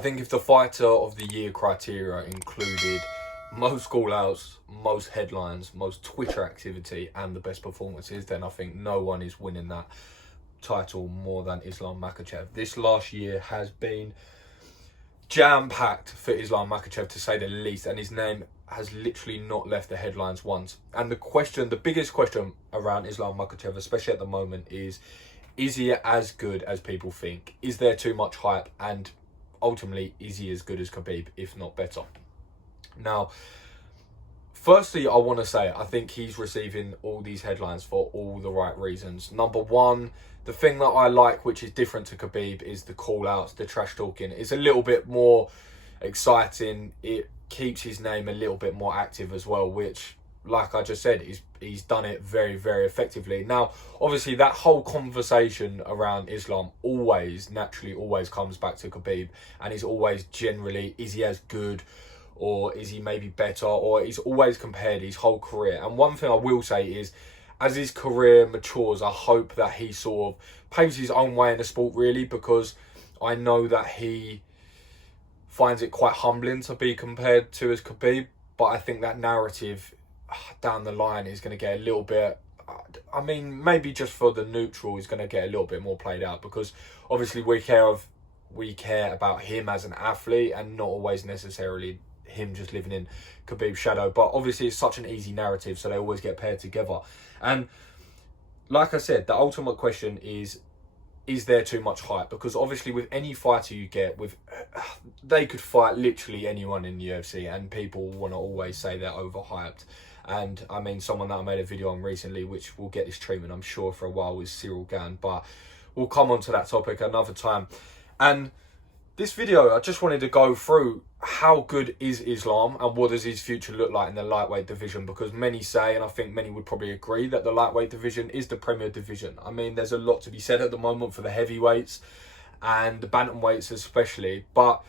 think if the Fighter of the Year criteria included most call-outs, most headlines, most Twitter activity, and the best performances, then I think no one is winning that title more than Islam Makhachev. This last year has been jam-packed for Islam Makhachev, to say the least, and his name has literally not left the headlines once. And the biggest question around Islam Makhachev, especially at the moment, is he as good as people think? Is there too much hype? And ultimately, is he as good as Khabib, if not better? Now, firstly, I want to say I think he's receiving all these headlines for all the right reasons. Number one, the thing that I like, which is different to Khabib, is the call-outs, the trash talking. It's a little bit more exciting. It keeps his name a little bit more active as well, which, like I just said, he's done it very, very effectively. Now, obviously, that whole conversation around Islam naturally always comes back to Khabib, and is always generally, is he as good, or is he maybe better, or he's always compared his whole career. And one thing I will say is, as his career matures, I hope that he sort of paves his own way in the sport, really, because I know that he finds it quite humbling to be compared to as Khabib. But I think that narrative down the line is going to get a little bit, I mean, maybe just for the neutral, is going to get a little bit more played out, because obviously we care about him as an athlete, and not always necessarily him just living in Khabib's shadow. But obviously it's such an easy narrative, so they always get paired together. And like I said, the ultimate question is there too much hype? Because obviously with any fighter you get, they could fight literally anyone in the UFC, and people want to always say they're overhyped. And I mean, someone that I made a video on recently, which will get this treatment I'm sure for a while, is Cyril Gann, but we'll come on to that topic another time. And this video, I just wanted to go through how good is Islam and what does his future look like in the lightweight division, because many say, and I think many would probably agree, that the lightweight division is the premier division. I mean, there's a lot to be said at the moment for the heavyweights and the bantamweights especially, but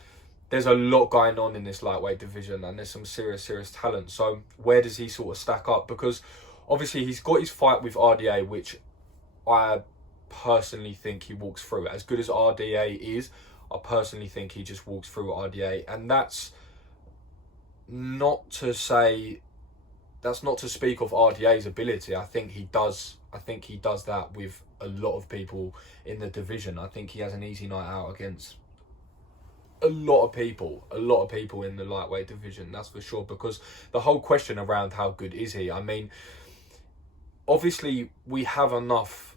there's a lot going on in this lightweight division, and there's some serious talent. So where does he sort of stack up? Because obviously he's got his fight with RDA, which I personally think he walks through. As good as RDA is, I personally think he just walks through RDA, and that's not to speak of RDA's ability. I think he does that with a lot of people in the division. I think he has an easy night out against a lot of people in the lightweight division, that's for sure. Because the whole question around how good is he, I mean, obviously we have enough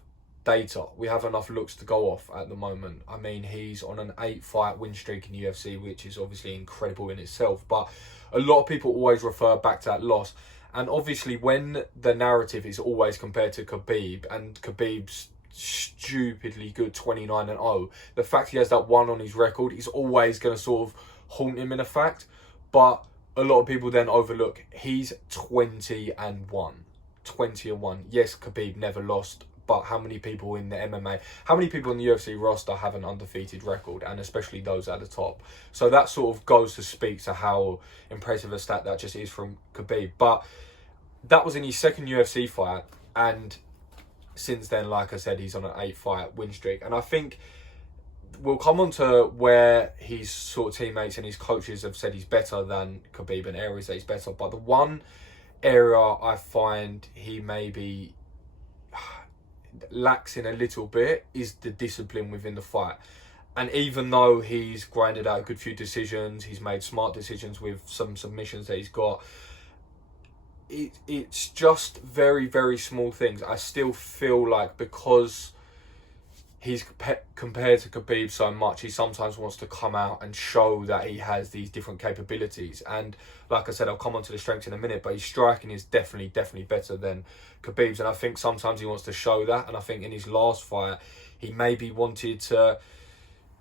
data, we have enough looks to go off at the moment. I mean, he's on an 8-fight win streak in the UFC, which is obviously incredible in itself, but a lot of people always refer back to that loss. And obviously when the narrative is always compared to Khabib, and Khabib's stupidly good 29-0, the fact he has that one on his record is always going to sort of haunt him in effect. But a lot of people then overlook he's 20-1. Yes, Khabib never lost, but how many people in the MMA, how many people in the UFC roster have an undefeated record, and especially those at the top? So that sort of goes to speak to how impressive a stat that just is from Khabib. But that was in his second UFC fight, and since then, like I said, he's on an 8-fight win streak. And I think we'll come on to where his sort of teammates and his coaches have said he's better than Khabib, and areas that he's better. But the one area I find he maybe lacks in a little bit is the discipline within the fight. And even though he's grinded out a good few decisions, he's made smart decisions with some submissions that he's got, it's just very small things. I still feel like because he's compared to Khabib so much, he sometimes wants to come out and show that he has these different capabilities. And like I said, I'll come on to the strengths in a minute, but his striking is definitely better than Khabib's. And I think sometimes he wants to show that. And I think in his last fight, he maybe wanted to...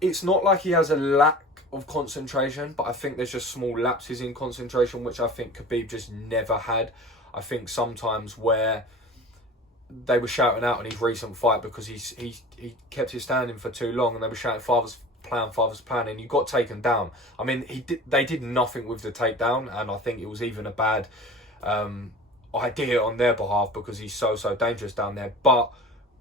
It's not like he has a lack of concentration, but I think there's just small lapses in concentration, which I think Khabib just never had. I think sometimes where they were shouting out in his recent fight because he kept his standing for too long, and they were shouting father's plan, and he got taken down. I mean, they did nothing with the takedown, and I think it was even a bad idea on their behalf because he's so dangerous down there. But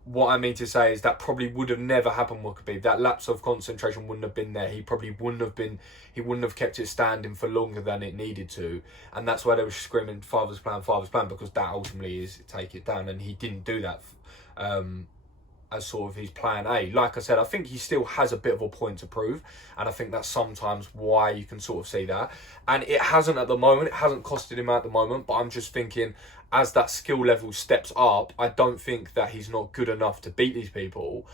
what I mean to say is that probably would have never happened with Khabib. That lapse of concentration wouldn't have been there. He wouldn't have kept it standing for longer than it needed to. And that's why they were screaming, father's plan, because that ultimately is take it down. And he didn't do that as sort of his plan A. Like I said, I think he still has a bit of a point to prove. And I think that's sometimes why you can sort of see that. And it hasn't at the moment. It hasn't costed him at the moment. But I'm just thinking, as that skill level steps up, I don't think that he's not good enough to beat these people.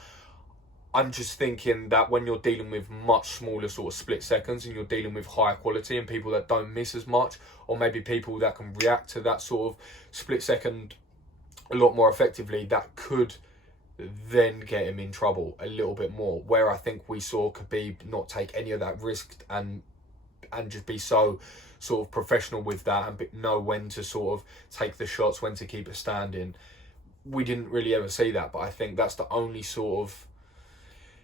I'm just thinking that when you're dealing with much smaller sort of split seconds and you're dealing with higher quality and people that don't miss as much, or maybe people that can react to that sort of split second a lot more effectively, that could then get him in trouble a little bit more. Where I think we saw Khabib not take any of that risk and just be so sort of professional with that and know when to sort of take the shots, when to keep it standing. We didn't really ever see that, but I think that's the only sort of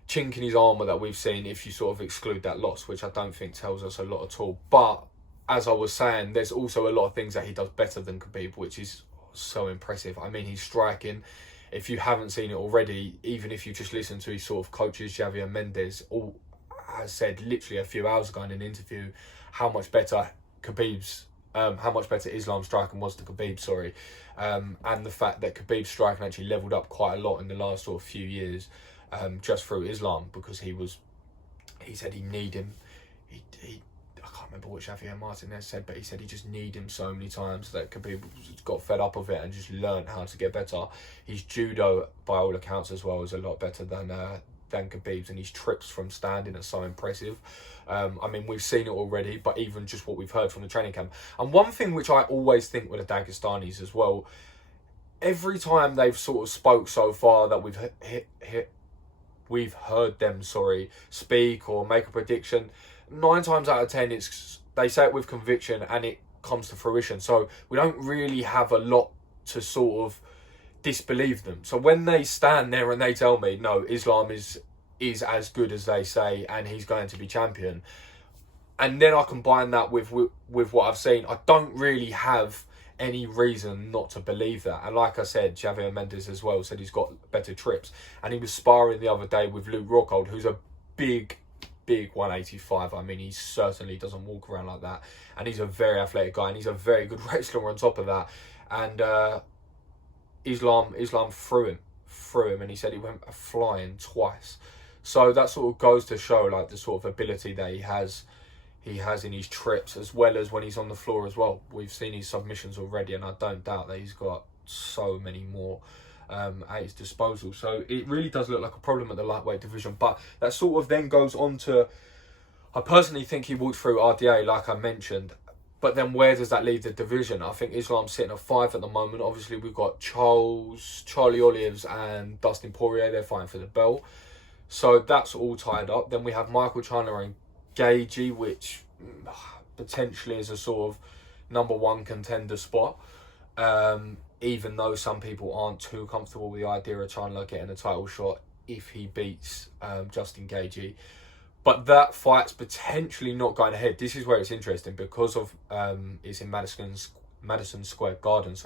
chink in his armour that we've seen if you sort of exclude that loss, which I don't think tells us a lot at all. But as I was saying, there's also a lot of things that he does better than Khabib, which is so impressive. I mean, he's striking. If you haven't seen it already, even if you just listen to his sort of coaches, Javier Mendez, has said literally a few hours ago in an interview how much better Islam's striking was to Khabib, and the fact that Khabib's striking actually leveled up quite a lot in the last sort of few years, just through Islam, because he said he need him. I can't remember what Javier Martinez said, but he said he just need him so many times that Khabib got fed up of it and just learned how to get better. His judo, by all accounts as well, is a lot better than Khabib's, and his trips from standing are so impressive. I mean, we've seen it already, but even just what we've heard from the training camp. And one thing which I always think with the Dagestanis as well, every time they've sort of spoke so far that we've heard them speak or make a prediction, 9 times out of 10 they say it with conviction and it comes to fruition. So we don't really have a lot to sort of disbelieve them. So when they stand there and they tell me, no, Islam is as good as they say and he's going to be champion, and then I combine that with what I've seen, I don't really have any reason not to believe that. And like I said, Javier Mendez as well said he's got better trips, and he was sparring the other day with Luke Rockhold, who's a big 185. I mean, he certainly doesn't walk around like that, and he's a very athletic guy, and he's a very good wrestler on top of that. And Islam threw him, and he said he went flying twice. So that sort of goes to show like the sort of ability that he has in his trips, as well as when he's on the floor as well. We've seen his submissions already, and I don't doubt that he's got so many more at his disposal. So it really does look like a problem at the lightweight division. But that sort of then goes on to, I personally think he walked through RDA, like I mentioned. But then where does that leave the division? I think Islam's sitting at 5 at the moment. Obviously, we've got Charlie Olives and Dustin Poirier. They're fighting for the belt. So that's all tied up. Then we have Michael Chandler and Gaethje, which potentially is a sort of #1 contender spot. Even though some people aren't too comfortable with the idea of Chandler getting a title shot if he beats Justin Gaethje. But that fight's potentially not going ahead. This is where it's interesting because of it's in Madison Square Garden,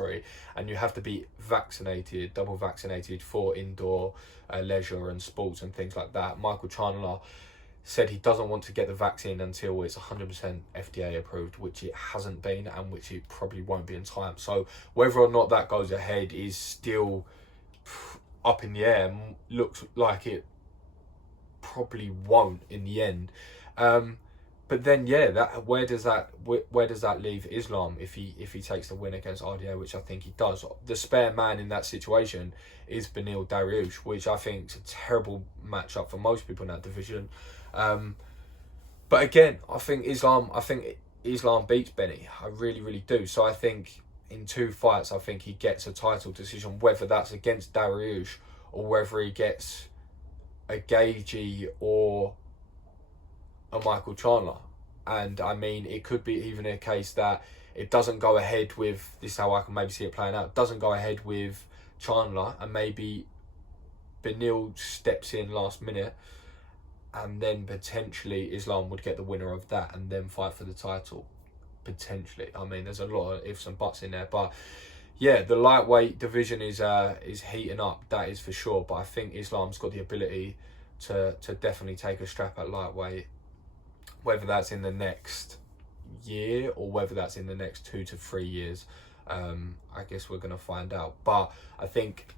and you have to be vaccinated, double vaccinated for indoor leisure and sports and things like that. Michael Chandler said he doesn't want to get the vaccine until it's 100% FDA approved, which it hasn't been and which it probably won't be in time. So whether or not that goes ahead is still up in the air and looks like it probably won't in the end. But then where does that leave Islam if he takes the win against RDA, which I think he does? The spare man in that situation is Beneil Dariush, which I think is a terrible matchup for most people in that division. But again, I think Islam beats Benny. I really, really do. So I think in 2 fights, I think he gets a title decision, whether that's against Dariush or whether he gets a Gaethje or a Michael Chandler. And I mean, it could be even a case that it doesn't go ahead with, this is how I can maybe see it playing out, doesn't go ahead with Chandler, and maybe Beneil steps in last minute, and then potentially Islam would get the winner of that and then fight for the title. Potentially. I mean, there's a lot of ifs and buts in there, but yeah, the lightweight division is heating up, that is for sure. But I think Islam's got the ability to definitely take a strap at lightweight, whether that's in the next year or whether that's in the next 2 to 3 years. I guess we're going to find out. But I think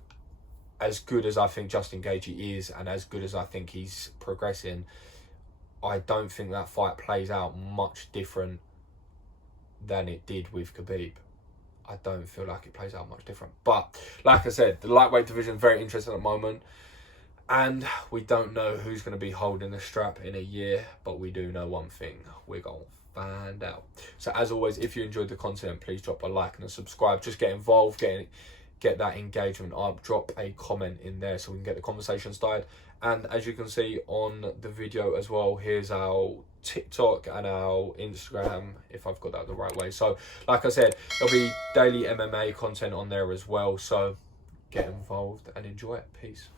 as good as I think Justin Gaethje is, and as good as I think he's progressing, I don't think that fight plays out much different than it did with Khabib. I don't feel like it plays out much different. But like I said, the lightweight division is very interesting at the moment. And we don't know who's going to be holding the strap in a year. But we do know one thing. We're going to find out. So as always, if you enjoyed the content, please drop a like and a subscribe. Just get involved, get that engagement up. Drop a comment in there so we can get the conversation started. And as you can see on the video as well, here's our TikTok and our Instagram, if I've got that the right way. So like I said, there'll be daily MMA content on there as well. So get involved and enjoy it. Peace.